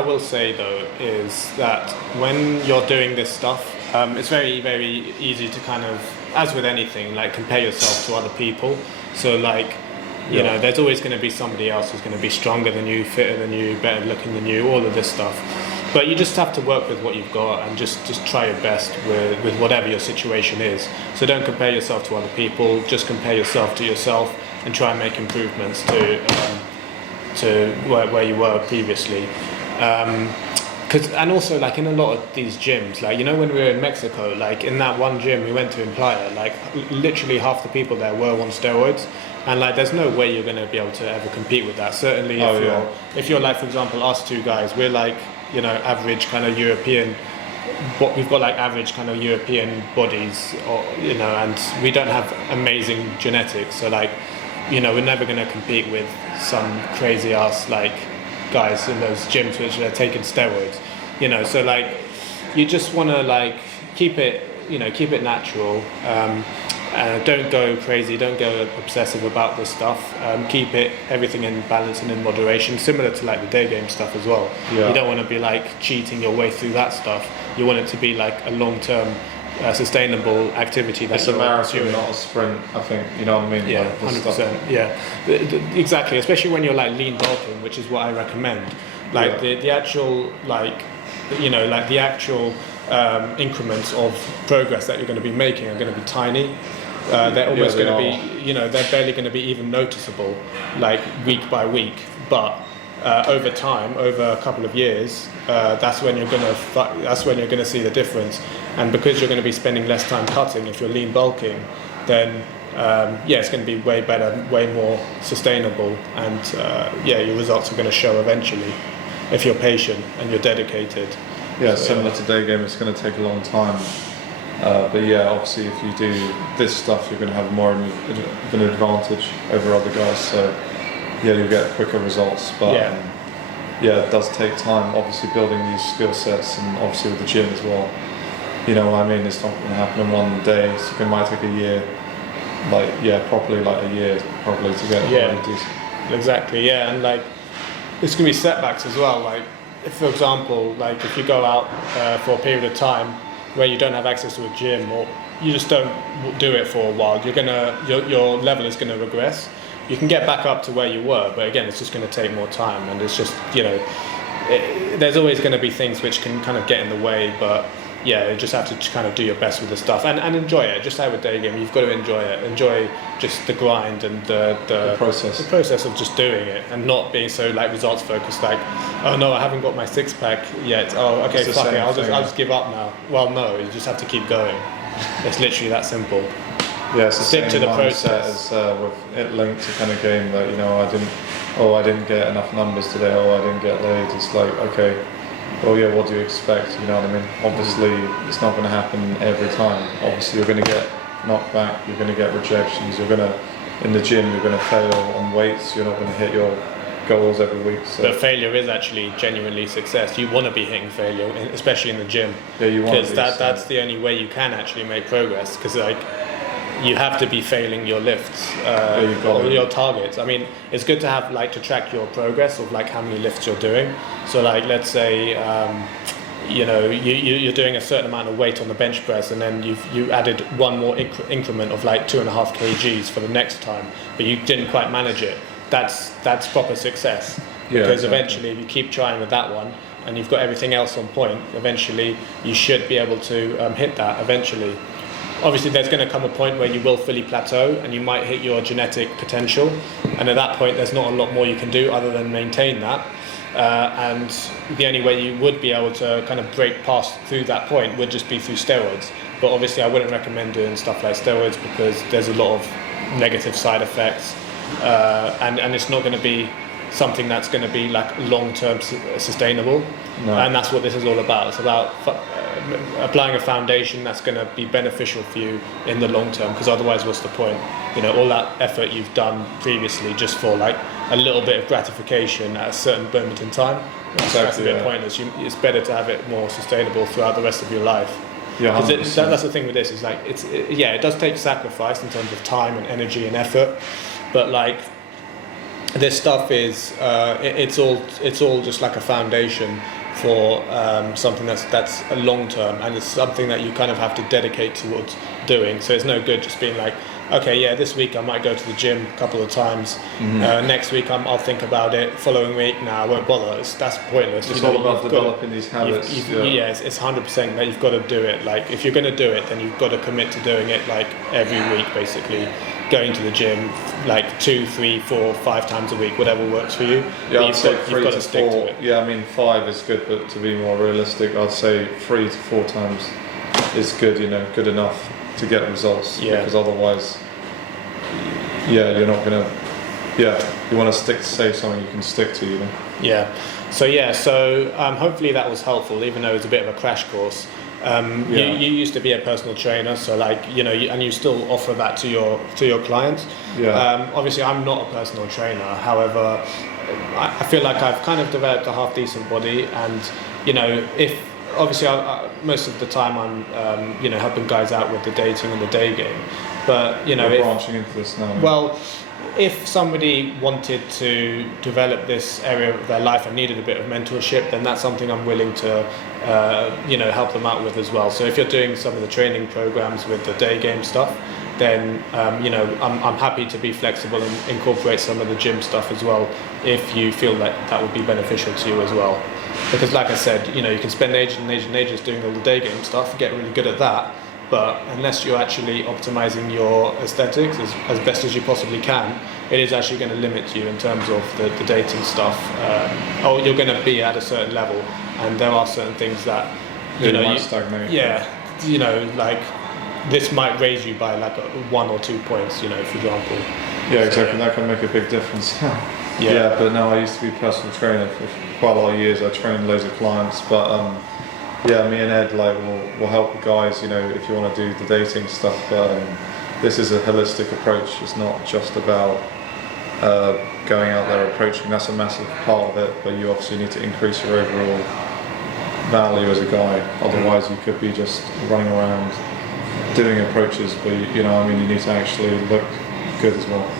I will say though is that when you're doing this stuff, it's very, very easy to kind of, as with anything, like compare yourself to other people. So like, you know, there's always going to be somebody else who's going to be stronger than you, fitter than you, better looking than you, all of this stuff. But you just have to work with what you've got and just try your best with whatever your situation is. So don't compare yourself to other people, just compare yourself to yourself and try and make improvements to where you were previously. And also like in a lot of these gyms, like, you know, when we were in Mexico, like in that one gym we went to in Playa, like literally half the people there were on steroids. And like, there's no way you're going to be able to ever compete with that. Certainly, if you're like, for example, us two guys, we're like, you know, average kind of European. But we've got like average kind of European bodies, or you know, and we don't have amazing genetics. So like, you know, we're never going to compete with some crazy ass like guys in those gyms which are taking steroids. You know, so like, you just want to like keep it natural. Don't go crazy, don't go obsessive about this stuff. Keep everything in balance and in moderation, similar to like the day game stuff as well. Yeah. You don't want to be like cheating your way through that stuff. You want it to be like a long-term sustainable activity. It's a marathon, not a sprint, I think, you know what I mean? Yeah, like 100%. Yeah, exactly, especially when you're like lean bulking, which is what I recommend. Like the actual like, you know, like the actual increments of progress that you're going to be making are going to be tiny. They're almost going to be, you know, they're barely going to be even noticeable, like week by week. But over time, over a couple of years, that's when you're going to see the difference. And because you're going to be spending less time cutting, if you're lean bulking, then it's going to be way better, way more sustainable, and your results are going to show eventually if you're patient and you're dedicated. Yeah, so, similar to day game, it's going to take a long time. But yeah, obviously if you do this stuff, you're going to have more of an advantage over other guys. So yeah, you'll get quicker results. But it does take time, obviously building these skill sets, and obviously with the gym as well. You know what I mean? It's not going to happen in one day. So it might take a year, properly like a year probably to get really decent. Exactly, yeah, and like there's going to be setbacks as well. Like, if, for example, like if you go out for a period of time where you don't have access to a gym, or you just don't do it for a while, your level is going to regress. You can get back up to where you were, but again, it's just going to take more time, and it's just, you know, there's always going to be things which can kind of get in the way, but yeah, you just have to kind of do your best with the stuff and enjoy it. Just like with day game, you've got to enjoy it. Enjoy just the grind and the process. The process of just doing it, and not being so like results focused. Like, oh no, I haven't got my six pack yet. Oh, okay, fuck it. I'll just give up now. Well, no, you just have to keep going. It's literally that simple. Yeah, it's the stick same to the process process. as with it linked to kind of game that, you know, I didn't get enough numbers today. I didn't get laid. It's like, okay. Well, yeah, what do you expect? You know what I mean? Obviously, it's not going to happen every time. Obviously, you're going to get knocked back, you're going to get rejections, in the gym, you're going to fail on weights, you're not going to hit your goals every week. So. But failure is actually genuinely success. You want to be hitting failure, especially in the gym. Yeah, you want to. Because that's the only way you can actually make progress. Because like, you have to be failing your lifts or your targets. I mean, it's good to have like to track your progress of like how many lifts you're doing. So like, let's say you know, you're doing a certain amount of weight on the bench press, and then you added one more increment of like 2.5 kgs for the next time, but you didn't quite manage it. That's proper success. Because eventually, if you keep trying with that one, and you've got everything else on point, eventually you should be able to hit that eventually. Obviously, there's going to come a point where you will fully plateau and you might hit your genetic potential, and at that point there's not a lot more you can do other than maintain that, and the only way you would be able to kind of break past through that point would just be through steroids. But obviously I wouldn't recommend doing stuff like steroids because there's a lot of negative side effects, and it's not going to be something that's going to be like long-term sustainable. No. And that's what this is all about. It's about applying a foundation that's going to be beneficial for you in the long term, because otherwise what's the point? You know, all that effort you've done previously just for like a little bit of gratification at a certain moment in time, that's a bit pointless. It's better to have it more sustainable throughout the rest of your life. Yeah, that's the thing with this, is like it does take sacrifice in terms of time and energy and effort, but like this stuff is it's all just like a foundation for something that's a long term, and it's something that you kind of have to dedicate towards doing. So it's no good just being like, okay, yeah, this week I might go to the gym a couple of times. Next week I'll think about it. Following week, I won't bother. That's pointless. It's all about developing these habits. It's 100% that you've got to do it. Like if you're going to do it, then you've got to commit to doing it like every week, basically. Going to the gym like 2, 3, 4, 5 times a week, whatever works for you. Yeah, I'd say 3 to 4. Stick to it. Yeah, I mean 5 is good, but to be more realistic, I'd say 3 to 4 times is good. Good enough to get results. Yeah. Because otherwise, you're not gonna. Yeah, you want to say something you can stick to. Yeah. So hopefully that was helpful, even though it was a bit of a crash course. You used to be a personal trainer, so and you still offer that to your clients. Yeah. Obviously, I'm not a personal trainer. However, I feel like I've kind of developed a half decent body, and if obviously most of the time I'm helping guys out with the dating and the day game, but We're branching into this now. Well, if somebody wanted to develop this area of their life and needed a bit of mentorship, then that's something I'm willing to, help them out with as well. So if you're doing some of the training programs with the day game stuff, then I'm happy to be flexible and incorporate some of the gym stuff as well, if you feel that would be beneficial to you as well. Because like I said, you can spend ages and ages and ages doing all the day game stuff, get really good at that. But unless you're actually optimizing your aesthetics as best as you possibly can, it is actually going to limit you in terms of the dating stuff. Or you're going to be at a certain level, and there are certain things that you might stagnate. Yeah, like this might raise you by like 1 or 2 points. For example. Yeah, exactly. That can make a big difference. Yeah, but no, I used to be a personal trainer for quite a lot of years. I trained loads of clients, but. Yeah, me and Ed will help the guys, if you want to do the dating stuff. But this is a holistic approach. It's not just about going out there approaching. That's a massive part of it. But you obviously need to increase your overall value as a guy. Otherwise, you could be just running around doing approaches. But you need to actually look good as well.